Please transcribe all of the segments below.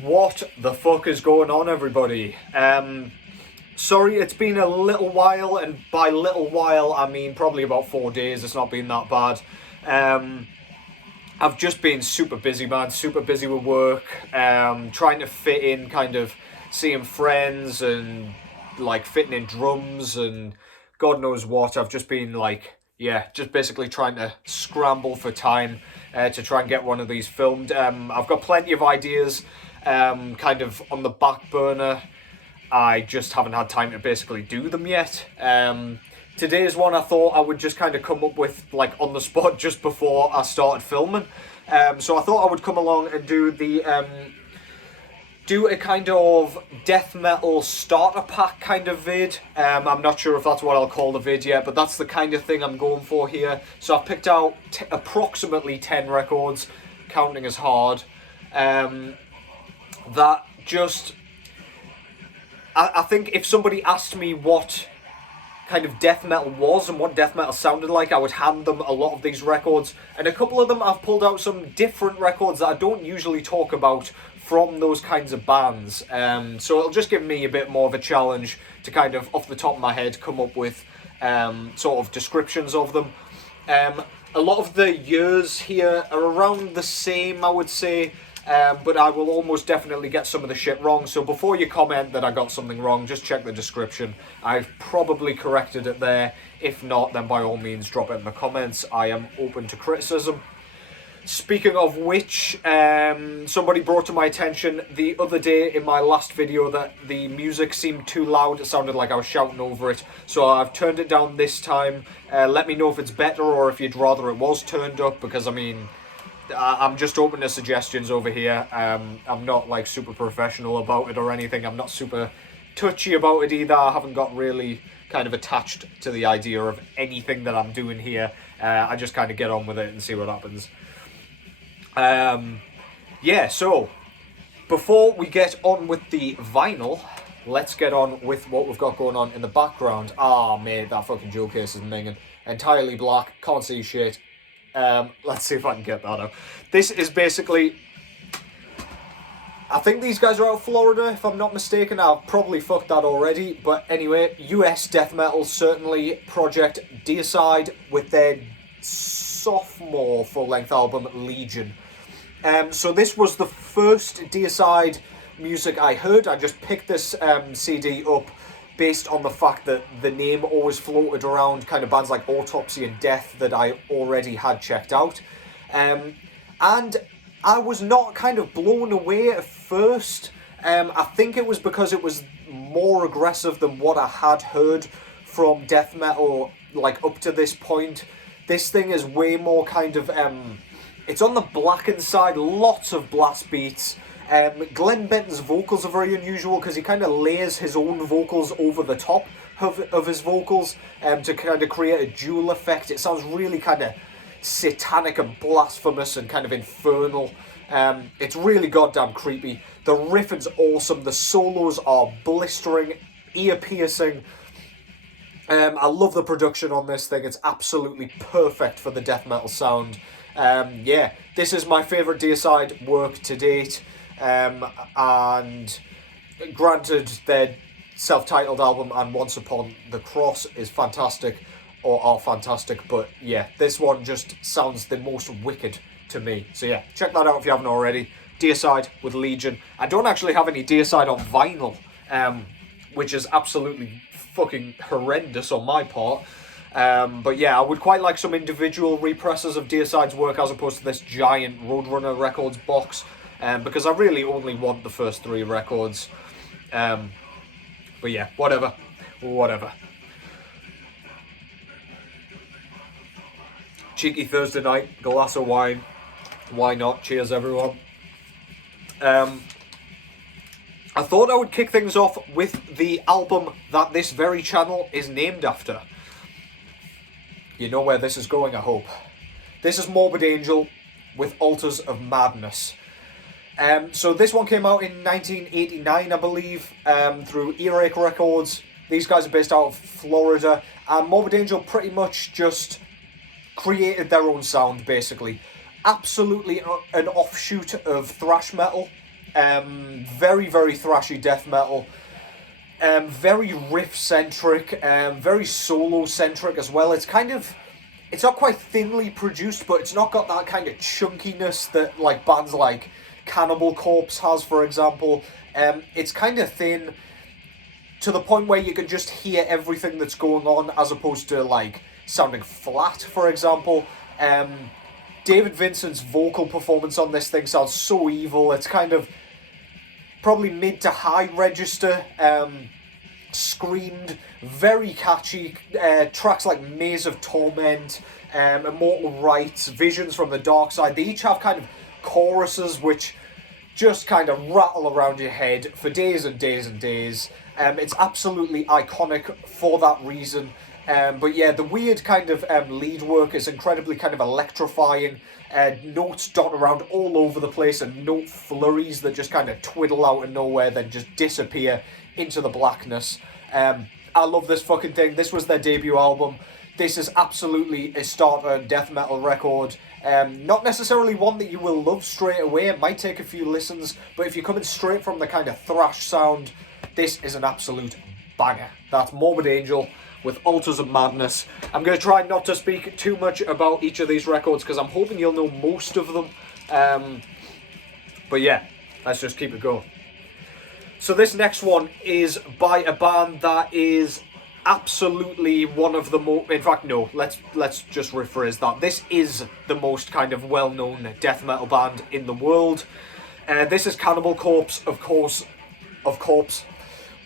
What the fuck is going on, everybody? Sorry, it's been a little while, and by little while I mean probably about 4 days. It's not been that bad. I've just been super busy, man. Super busy with work. Trying to fit in, kind of seeing friends and like fitting in drums and God knows what. I've just been like, yeah, just basically trying to scramble for time to try and get one of these filmed. I've got plenty of ideas kind of on the back burner. I just haven't had time to basically do them yet. Today's one I thought I would just kind of come up with like on the spot just before I started filming. So I thought I would come along and do a kind of death metal starter pack kind of vid. I'm not sure if that's what I'll call the vid yet, but that's the kind of thing I'm going for here. So I've picked out approximately 10 records, counting as hard, that just... I think if somebody asked me what kind of death metal was and what death metal sounded like, I would hand them a lot of these records. And a couple of them I've pulled out some different records that I don't usually talk about from those kinds of bands. So it'll just give me a bit more of a challenge to kind of, off the top of my head, come up with sort of descriptions of them. A lot of the years here are around the same, I would say. But I will almost definitely get some of the shit wrong, so before you comment that I got something wrong, just check the description. I've probably corrected it there. If not, then by all means drop it in the comments. I am open to criticism. Speaking of which, somebody brought to my attention the other day in my last video that the music seemed too loud. It sounded like I was shouting over it, so I've turned it down this time. Let me know if it's better or if you'd rather it was turned up, because I mean... I'm just open to suggestions over here. I'm not like super professional about it or anything. I'm not super touchy about it either. I haven't got really kind of attached to the idea of anything that I'm doing here. I just kind of get on with it and see what happens. Yeah, so before we get on with the vinyl, let's get on with what we've got going on in the background. Ah, mate, that fucking jewel case is minging. Entirely black, can't see shit. Let's see if I can get that out. This is basically... I think these guys are out of Florida, if I'm not mistaken. I've probably fucked that already. But anyway, US death metal, certainly. Project Deicide with their sophomore full-length album, Legion. So this was the first Deicide music I heard. I just picked this CD up based on the fact that the name always floated around kind of bands like Autopsy and Death that I already had checked out. And I was not kind of blown away at first. I think it was because it was more aggressive than what I had heard from death metal like up to this point. This thing is way more kind of... it's on the blackened side, lots of blast beats. Glenn Benton's vocals are very unusual because he kind of layers his own vocals over the top of his vocals to kind of create a dual effect. It sounds really kind of satanic and blasphemous and kind of infernal. It's really goddamn creepy. The riff is awesome. The solos are blistering, ear-piercing. I love the production on this thing. It's absolutely perfect for the death metal sound. Yeah, this is my favourite Deicide work to date. And granted, their self-titled album and Once Upon the Cross is fantastic, or are fantastic, but yeah, this one just sounds the most wicked to me. So yeah, check that out if you haven't already. Deicide with Legion. I don't actually have any Deicide on vinyl, which is absolutely fucking horrendous on my part. But yeah, I would quite like some individual represses of Deicide's work as opposed to this giant Roadrunner Records box. Because I really only want the first 3 records. But yeah, whatever. Cheeky Thursday night, glass of wine. Why not? Cheers, everyone. I thought I would kick things off with the album that this very channel is named after. You know where this is going, I hope. This is Morbid Angel with Altars of Madness. So this one came out in 1989, I believe, through Earache Records. These guys are based out of Florida, and Morbid Angel pretty much just created their own sound, basically. Absolutely an offshoot of thrash metal. Very, very thrashy death metal. Very riff-centric, very solo-centric as well. It's kind of... It's not quite thinly produced, but it's not got that kind of chunkiness that like bands like Cannibal Corpse has, for example. It's kind of thin to the point where you can just hear everything that's going on, as opposed to like sounding flat, for example. David Vincent's vocal performance on this thing sounds so evil. It's kind of probably mid to high register, screamed, very catchy. Tracks like Maze of Torment, Immortal Rites, Visions from the Dark Side, they each have kind of choruses which just kind of rattle around your head for days and days and days. It's absolutely iconic for that reason. But yeah, the weird kind of lead work is incredibly kind of electrifying. Notes dot around all over the place, and note flurries that just kind of twiddle out of nowhere, then just disappear into the blackness. I love this fucking thing. This was their debut album. This is absolutely a starter death metal record. Not necessarily one that you will love straight away. It might take a few listens, but if you're coming straight from the kind of thrash sound, this is an absolute banger. That's Morbid Angel with Altars of Madness. I'm going to try not to speak too much about each of these records because I'm hoping you'll know most of them. But yeah, let's just keep it going. So this next one is by a band that is absolutely one of the most... In fact, no, let's just rephrase that. This is the most kind of well-known death metal band in the world. This is Cannibal Corpse, of course,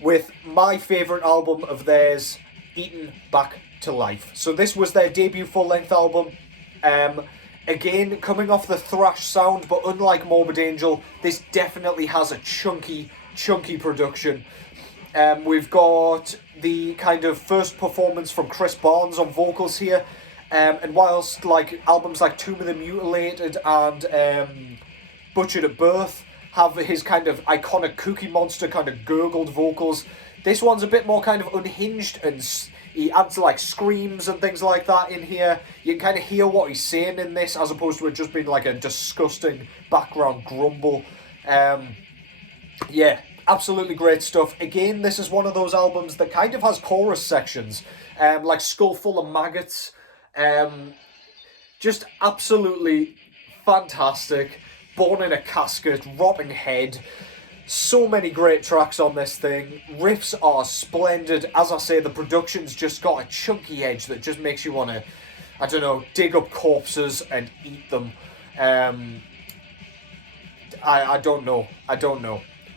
with my favourite album of theirs, Eaten Back to Life. So this was their debut full-length album. Again, coming off the thrash sound, but unlike Morbid Angel, this definitely has a chunky production. We've got the kind of first performance from Chris Barnes on vocals here. And whilst like albums like Tomb of the Mutilated and Butchered at Birth have his kind of iconic Cookie Monster kind of gurgled vocals, this one's a bit more kind of unhinged, and he adds like screams and things like that in here. You can kind of hear what he's saying in this, as opposed to it just being like a disgusting background grumble. Yeah, absolutely great stuff. Again, this is one of those albums that kind of has chorus sections, like Skull Full of Maggots. Just absolutely fantastic. Born in a Casket, Rotting Head. So many great tracks on this thing. Riffs are splendid. As I say, the production's just got a chunky edge that just makes you want to, I don't know, dig up corpses and eat them. I don't know.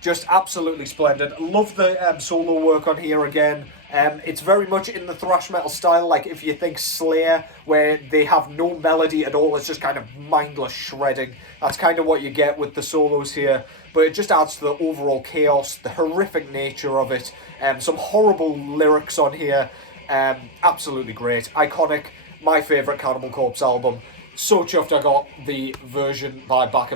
Just absolutely splendid. Love the solo work on here again. It's very much in the thrash metal style, like if you think Slayer, where they have no melody at all, it's just kind of mindless shredding. That's kind of what you get with the solos here, but it just adds to the overall chaos, the horrific nature of it. Some horrible lyrics on here. Absolutely great. Iconic. My favourite Cannibal Corpse album. So chuffed I got the version by Back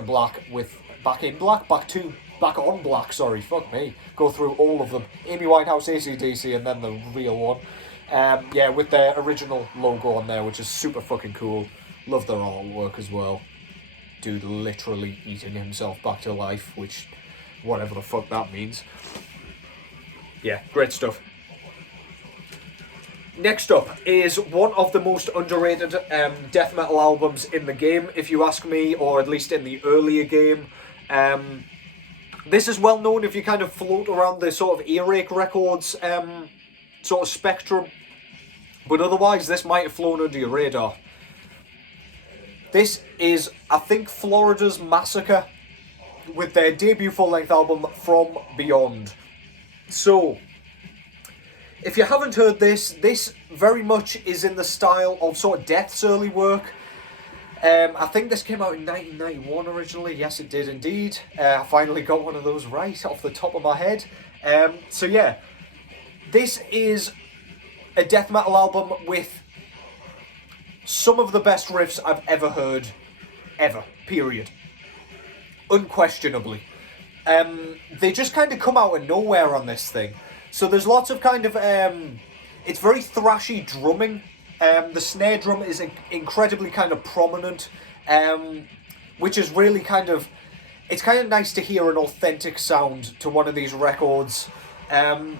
on Black, sorry, fuck me. Go through all of them. Amy Winehouse, AC/DC, and then the real one. Yeah, with their original logo on there, which is super fucking cool. Love their artwork as well. Dude literally eating himself back to life, which, whatever the fuck that means. Yeah, great stuff. Next up is one of the most underrated death metal albums in the game, if you ask me, or at least in the earlier game. This is well known if you kind of float around the sort of Earache Records sort of spectrum, but otherwise this might have flown under your radar. This is, I think, Florida's Massacre with their debut full-length album, From Beyond. So, if you haven't heard this very much is in the style of sort of Death's early work. I think this came out in 1991 originally. Yes, it did indeed. I finally got one of those right off the top of my head. So yeah, this is a death metal album with some of the best riffs I've ever heard. Ever. Period. Unquestionably. They just kind of come out of nowhere on this thing. So there's lots of kind of... it's very thrashy drumming. The snare drum is incredibly kind of prominent, which is really kind of... it's kind of nice to hear an authentic sound to one of these records. And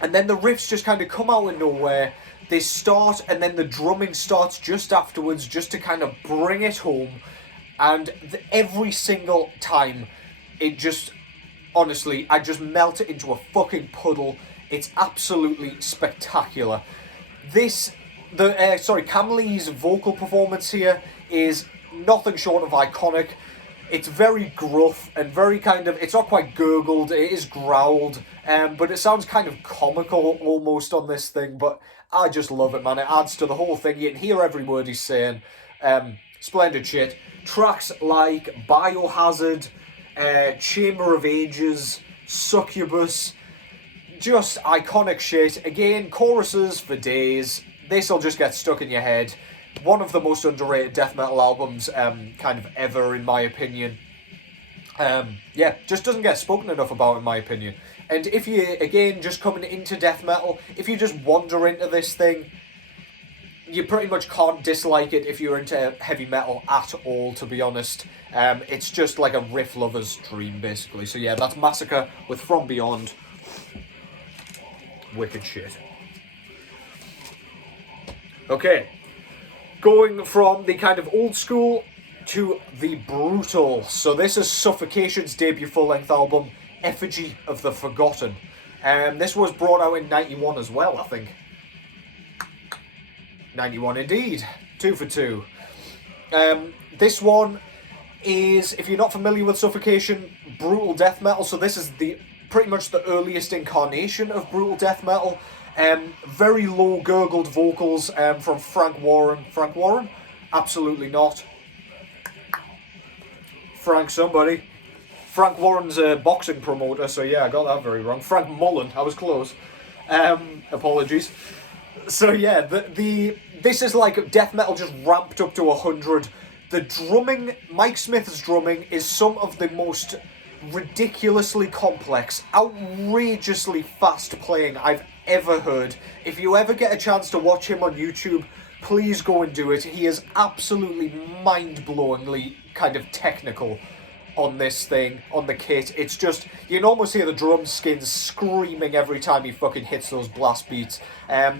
then the riffs just kind of come out of nowhere. They start, and then the drumming starts just afterwards, just to kind of bring it home. And every single time, it just, honestly, I just melt it into a fucking puddle. It's absolutely spectacular. Camillee's vocal performance here is nothing short of iconic. It's very gruff and very kind of, it's not quite gurgled, it is growled, but it sounds kind of comical almost on this thing, but I just love it, man. It adds to the whole thing. You can hear every word he's saying. Splendid shit. Tracks like Biohazard, Chamber of Ages, Succubus, just iconic shit. Again, choruses for days. This'll just get stuck in your head. One of the most underrated death metal albums kind of ever, in my opinion. Just doesn't get spoken enough about, in my opinion. And if you, again, just coming into death metal, if you just wander into this thing, you pretty much can't dislike it if you're into heavy metal at all, to be honest. It's just like a riff lover's dream, basically. So yeah, that's Massacre with From Beyond. Wicked shit. Okay. Going from the kind of old school to the brutal. So this is Suffocation's debut full-length album, Effigy of the Forgotten. This was brought out in 91 as well, I think. 91 indeed. 2 for 2. This one is, if you're not familiar with Suffocation, brutal death metal. So this is pretty much the earliest incarnation of brutal death metal. Very low gurgled vocals from Frank Warren. Frank Warren? Absolutely not. Frank somebody. Frank Warren's a boxing promoter, so yeah, I got that very wrong. Frank Mullen, I was close. Apologies. So yeah, this is like death metal just ramped up to 100. The drumming, Mike Smith's drumming, is some of the most ridiculously complex, outrageously fast playing I've ever heard. If you ever get a chance to watch him on YouTube, please go and do it. He is absolutely mind-blowingly kind of technical on this thing, on the kit. It's just, you can almost hear the drum skins screaming every time he fucking hits those blast beats.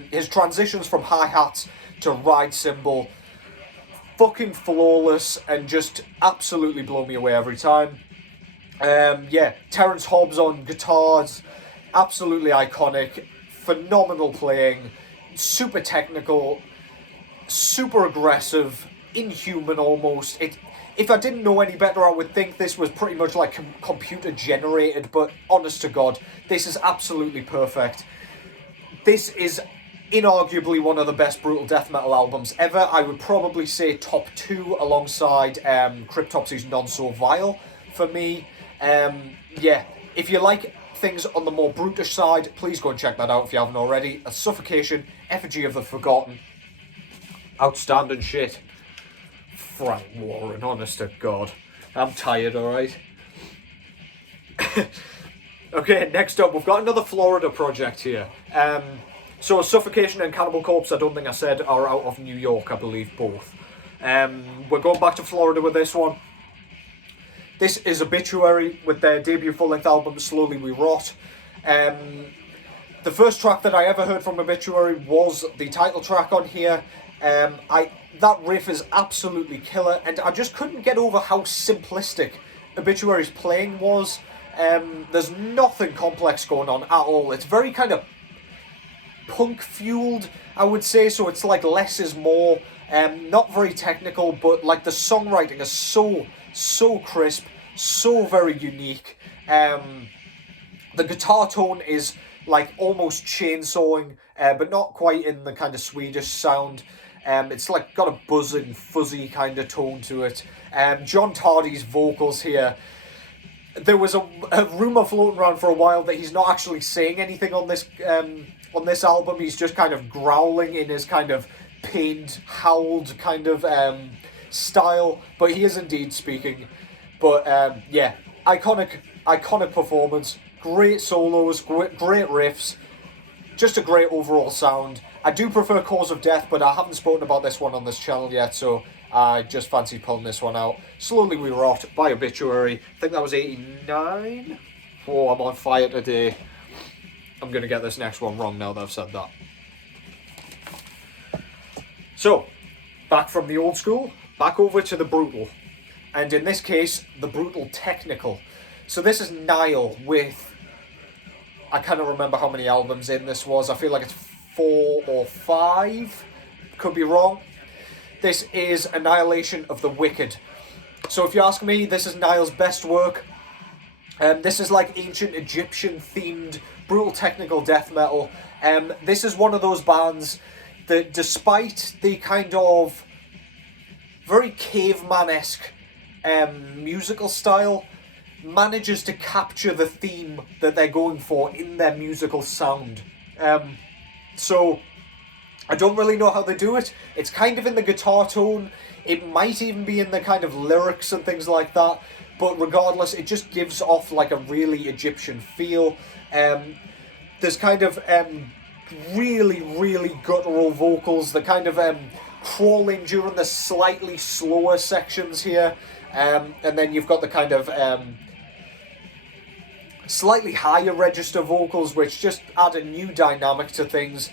His transitions from hi-hats to ride cymbal, fucking flawless, and just absolutely blow me away every time. Terence Hobbs on guitars, absolutely iconic, phenomenal playing, super technical, super aggressive, inhuman almost. If I didn't know any better, I would think this was pretty much like computer generated, but honest to God, this is absolutely perfect. This is inarguably one of the best brutal death metal albums ever. I would probably say top 2 alongside Cryptopsy's Non So Vile for me. If you like things on the more brutish side, please go and check that out if you haven't already. A Suffocation, Effigy of the Forgotten. Outstanding shit. Frank Warren, honest to God. I'm tired, alright? Okay, next up, we've got another Florida project here. So Suffocation and Cannibal Corpse, I don't think I said, are out of New York, I believe both. We're going back to Florida with this one. This is Obituary with their debut full-length album, Slowly We Rot. The first track that I ever heard from Obituary was the title track on here. That riff is absolutely killer, and I just couldn't get over how simplistic Obituary's playing was. There's nothing complex going on at all. It's very kind of punk-fueled, I would say, so it's like less is more. Not very technical, but like the songwriting is so crisp, so very unique. The guitar tone is like almost chainsawing, but not quite in the kind of Swedish sound. It's like got a buzzing, fuzzy kind of tone to it. John Tardy's vocals here. There was a rumour floating around for a while that he's not actually saying anything on this album. He's just kind of growling in his kind of pained, howled kind of style. But he is indeed speaking. But iconic performance. Great solos, great riffs. Just a great overall sound. I do prefer Cause of Death, but I haven't spoken about this one on this channel yet, so I just fancied pulling this one out. Slowly We Rot by Obituary. I think that was 89. Oh, I'm on fire today. I'm going to get this next one wrong now that I've said that. So, back from the old school, back over to the brutal. And in this case, the brutal technical. So this is Nile with, I cannot remember how many albums in this was. I feel like it's 4 or 5. Could be wrong. This is Annihilation of the Wicked. So if you ask me, this is Nile's best work. This is like ancient Egyptian themed brutal technical death metal. This is one of those bands that, despite the kind of very caveman-esque musical style, manages to capture the theme that they're going for in their musical sound. So I don't really know how they do it. It's kind of in the guitar tone. It might even be in the kind of lyrics and things like that. But regardless, it just gives off like a really Egyptian feel. There's kind of really, really guttural vocals. The kind of crawling during the slightly slower sections here. And then you've got the kind of slightly higher register vocals, which just add a new dynamic to things.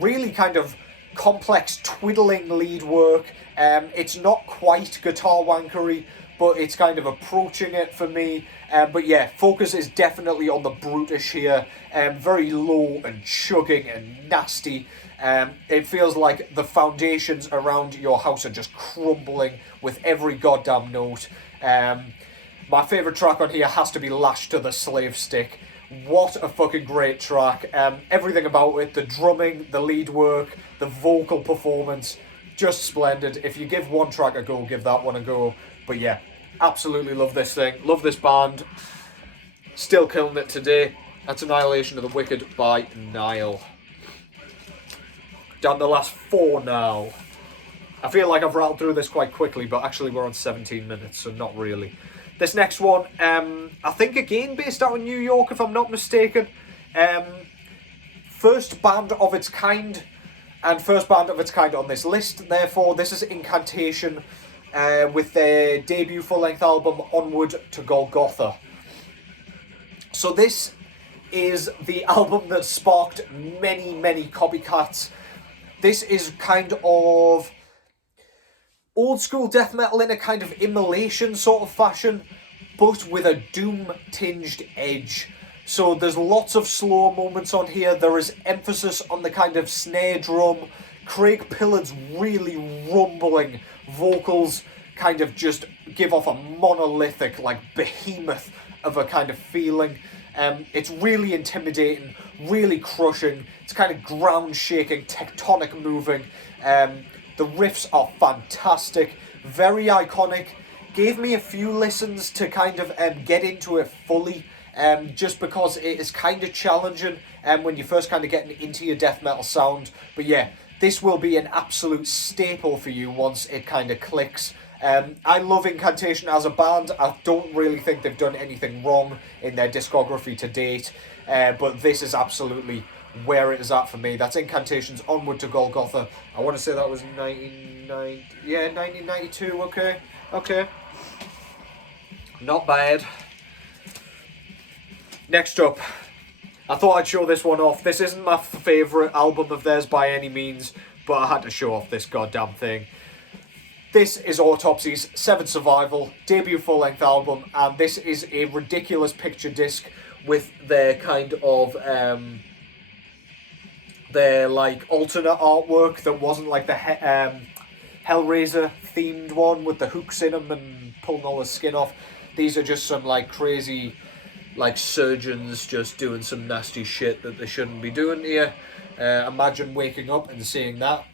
Really kind of complex twiddling lead work. It's not quite guitar wankery, but it's kind of approaching it for me. But yeah, focus is definitely on the brutish here. Very low and chugging and nasty. It feels like the foundations around your house are just crumbling with every goddamn note. My favourite track on here has to be Lashed to the Slave Stick. What a fucking great track. Everything about it, the drumming, the lead work, the vocal performance, just splendid. If you give one track a go, give that one a go. But yeah, absolutely love this thing. Love this band. Still killing it today. That's Annihilation of the Wicked by Nile. Down the last 4 now. I feel like I've rattled through this quite quickly, but actually we're on 17 minutes, so not really. This next one, I think again based out in New York, if I'm not mistaken. First band of its kind, and first band of its kind on this list. Therefore, this is Incantation with their debut full-length album, Onward to Golgotha. So this is the album that sparked many, many copycats. This is kind of old school death metal in a kind of immolation sort of fashion, but with a doom-tinged edge. So there's lots of slow moments on here. There is emphasis on the kind of snare drum. Craig Pillard's really rumbling vocals kind of just give off a monolithic, like, behemoth of a kind of feeling. It's really intimidating, really crushing. It's kind of ground-shaking, tectonic moving. The riffs are fantastic, very iconic. Gave me a few listens to kind of get into it fully, just because it is kind of challenging when you're first kind of getting into your death metal sound. But yeah, this will be an absolute staple for you once it kind of clicks. I love Incantation as a band. I don't really think they've done anything wrong in their discography to date, but this is absolutely where it is at for me. That's Incantation's Onward to Golgotha. I want to say that was 1992, okay. Not bad. Next up, I thought I'd show this one off. This isn't my favourite album of theirs by any means, but I had to show off this goddamn thing. This is Autopsy's Severed Survival, debut full-length album, and this is a ridiculous picture disc with their kind of, their, like, alternate artwork that wasn't like the Hellraiser-themed one with the hooks in them and pulling all the skin off. These are just some, like, crazy, like, surgeons just doing some nasty shit that they shouldn't be doing here. Imagine waking up and seeing that.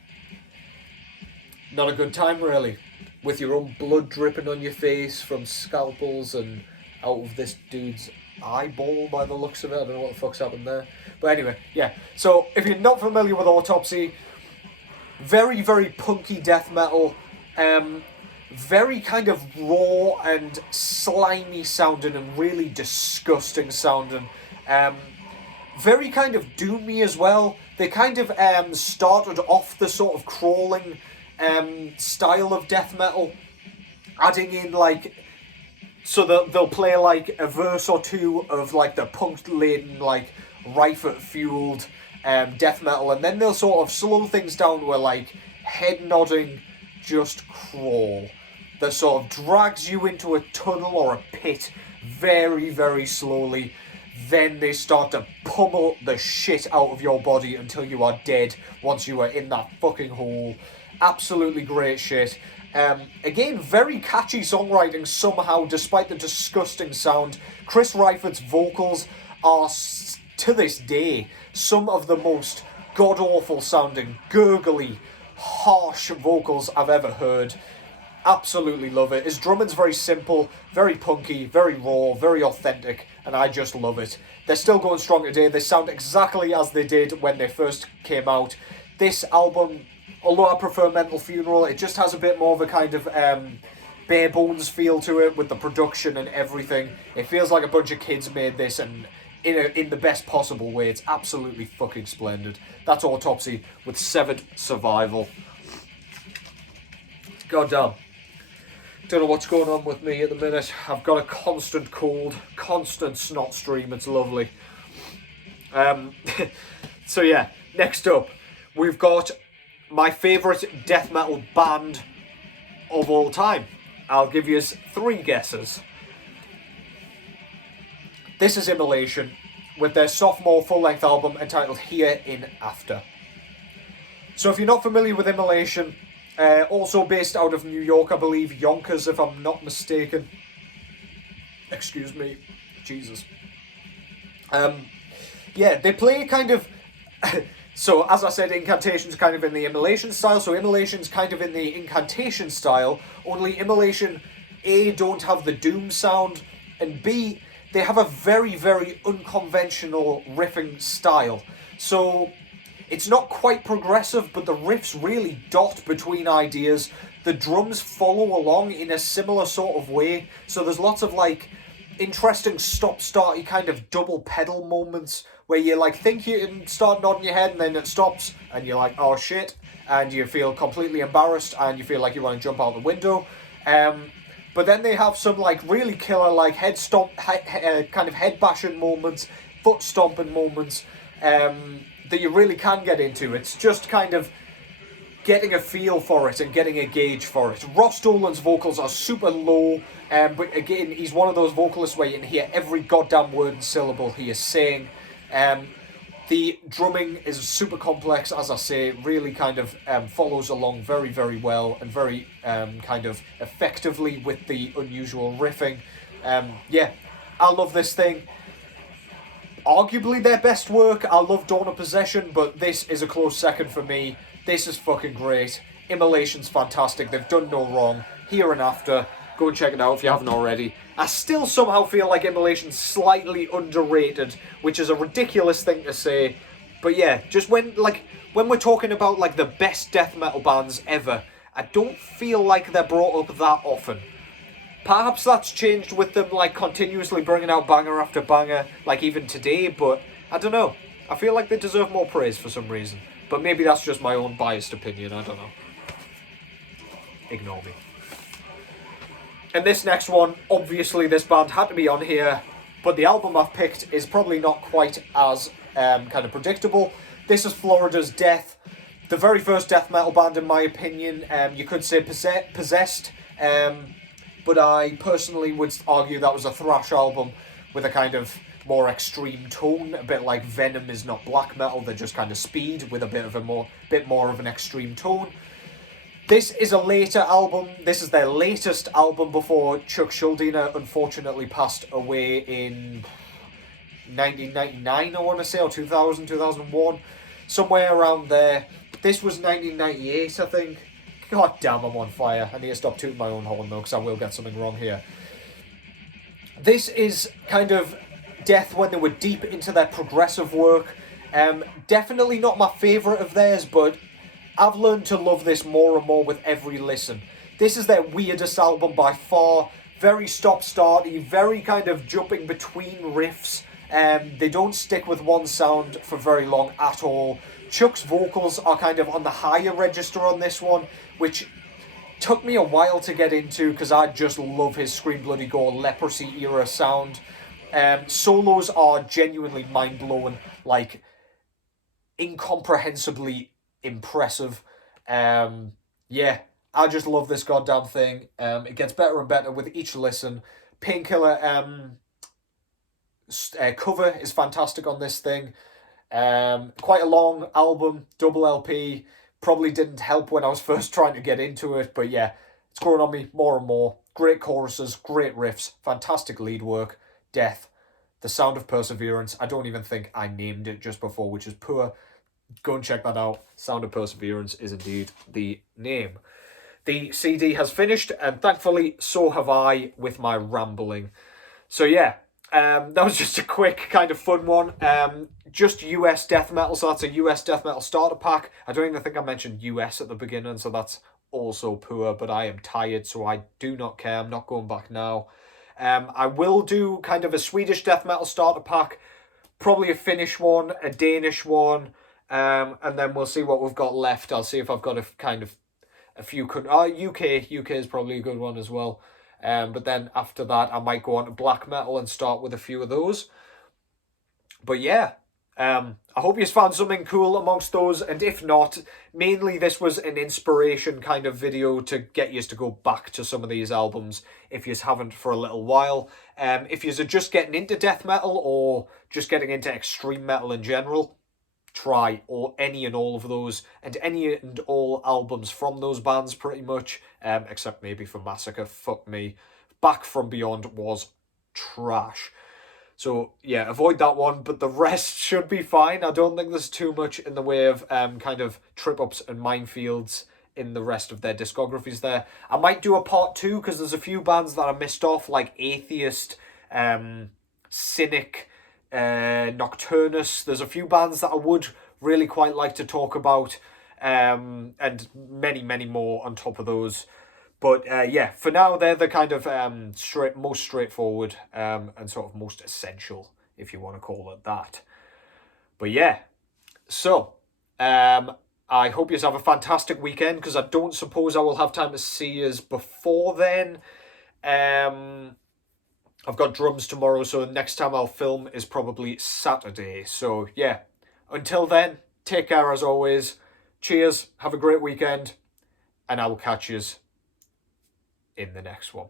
Not a good time, really, with your own blood dripping on your face from scalpels and out of this dude's eyeball by the looks of it. I don't know what the fuck's happened there. But anyway, yeah. So, if you're not familiar with Autopsy, very, very punky death metal, very kind of raw and slimy sounding and really disgusting sounding. Very kind of doomy as well. They kind of started off the sort of crawling style of death metal, adding in like, so they'll play like a verse or two of like the punk-laden, like rifle-fueled death metal, and then they'll sort of slow things down to a like head-nodding just crawl that sort of drags you into a tunnel or a pit very, very slowly. Then they start to pummel the shit out of your body until you are dead once you are in that fucking hole. Absolutely great shit. Again, very catchy songwriting somehow, despite the disgusting sound. Chris Ryford's vocals are, to this day, some of the most god-awful sounding, gurgly, harsh vocals I've ever heard. Absolutely love it. His drumming's very simple, very punky, very raw, very authentic, and I just love it. They're still going strong today. They sound exactly as they did when they first came out. This album, although I prefer Mental Funeral, it just has a bit more of a kind of bare bones feel to it with the production and everything. It feels like a bunch of kids made this, and in the best possible way. It's absolutely fucking splendid. That's Autopsy with Severed Survival. God damn. Don't know what's going on with me at the minute. I've got a constant cold, constant snot stream. It's lovely. So yeah, next up, we've got my favourite death metal band of all time. I'll give you 3 guesses. This is Immolation with their sophomore full-length album entitled Hereinafter. So if you're not familiar with Immolation, also based out of New York, I believe, Yonkers, if I'm not mistaken. Excuse me. Jesus. Yeah, they play kind of... So, as I said, Incantation's kind of in the Immolation style, so Immolation's kind of in the Incantation style, only Immolation, A, don't have the Doom sound, and B, they have a very, very unconventional riffing style. So, it's not quite progressive, but the riffs really dot between ideas. The drums follow along in a similar sort of way, so there's lots of, like, interesting stop-starty kind of double pedal moments where you like think you can start nodding your head and then it stops and you're like, oh shit, and you feel completely embarrassed and you feel like you want to jump out the window. But then they have some like really killer like kind of head bashing moments, foot stomping moments that you really can get into. It's just kind of getting a feel for it and getting a gauge for it. Ross Dolan's vocals are super low, but again, he's one of those vocalists where you can hear every goddamn word and syllable he is saying. The drumming is super complex, as I say, really kind of follows along very, very well and very kind of effectively with the unusual riffing. Yeah, I love this thing. Arguably their best work. I love Dawn of Possession, but this is a close second for me. This is fucking great. Immolation's fantastic. They've done no wrong. Hereinafter. Go and check it out if you haven't already. I still somehow feel like Immolation's slightly underrated, which is a ridiculous thing to say. But yeah, just when we're talking about like the best death metal bands ever, I don't feel like they're brought up that often. Perhaps that's changed with them like continuously bringing out banger after banger, like even today, but I don't know. I feel like they deserve more praise for some reason. But maybe that's just my own biased opinion, I don't know. Ignore me. And this next one, obviously this band had to be on here, but the album I've picked is probably not quite as kind of predictable. This is Florida's Death, the very first death metal band in my opinion. You could say Possessed, but I personally would argue that was a thrash album with a kind of more extreme tone, a bit like Venom is not black metal, they're just kind of speed with a bit more of an extreme tone. This is a later album. This is their latest album before Chuck Schuldiner unfortunately passed away in 1999, I want to say, or 2000, 2001. Somewhere around there. This was 1998, I think. God damn, I'm on fire. I need to stop tooting my own horn though, because I will get something wrong here. This is kind of Death when they were deep into their progressive work. Definitely not my favourite of theirs, but I've learned to love this more and more with every listen. This is their weirdest album by far. Very stop-starty, very kind of jumping between riffs. They don't stick with one sound for very long at all. Chuck's vocals are kind of on the higher register on this one, which took me a while to get into because I just love his Scream Bloody Gore Leprosy era sound. Solos are genuinely mind-blowing, like incomprehensibly impressive. Yeah, I just love this goddamn thing. It gets better and better with each listen. Painkiller cover is fantastic on this thing. Quite a long album, double LP. Probably didn't help when I was first trying to get into it, but yeah, it's growing on me more and more. Great choruses, great riffs, fantastic lead work, death, the sound of perseverance. I don't even think I named it just before, which is poor. Go and check that out. Sound of Perseverance is indeed the name. The CD has finished, and thankfully so have I with my rambling. So yeah, that was just a quick kind of fun one. Just US death metal, so that's a US death metal starter pack. I don't even think I mentioned US at the beginning, so that's also poor, but I am tired, so I do not care. I'm not going back now. I will do kind of a Swedish death metal starter pack, probably a Finnish one, a Danish one, and then we'll see what we've got left. I'll see if I've got a few. UK is probably a good one as well. But then after that, I might go on to black metal and start with a few of those. But yeah, I hope you found something cool amongst those. And if not, mainly this was an inspiration kind of video to get you to go back to some of these albums if you haven't for a little while. If you're just getting into death metal or just getting into extreme metal in general, try any and all of those, and any and all albums from those bands pretty much, except maybe for Massacre. Fuck me. Back From Beyond was trash. So yeah, avoid that one, but the rest should be fine. I don't think there's too much in the way of kind of trip-ups and minefields in the rest of their discographies there. I might do a part 2 because there's a few bands that I missed off, like Atheist, Cynic, Nocturnus. There's a few bands that I would really quite like to talk about, and many more on top of those. But yeah, for now they're the kind of most straightforward and sort of most essential, if you want to call it that. But yeah, so I hope you have a fantastic weekend, because I don't suppose I will have time to see you before then. I've got drums tomorrow, so the next time I'll film is probably Saturday. So yeah, until then, take care as always. Cheers, have a great weekend, and I will catch you in the next one.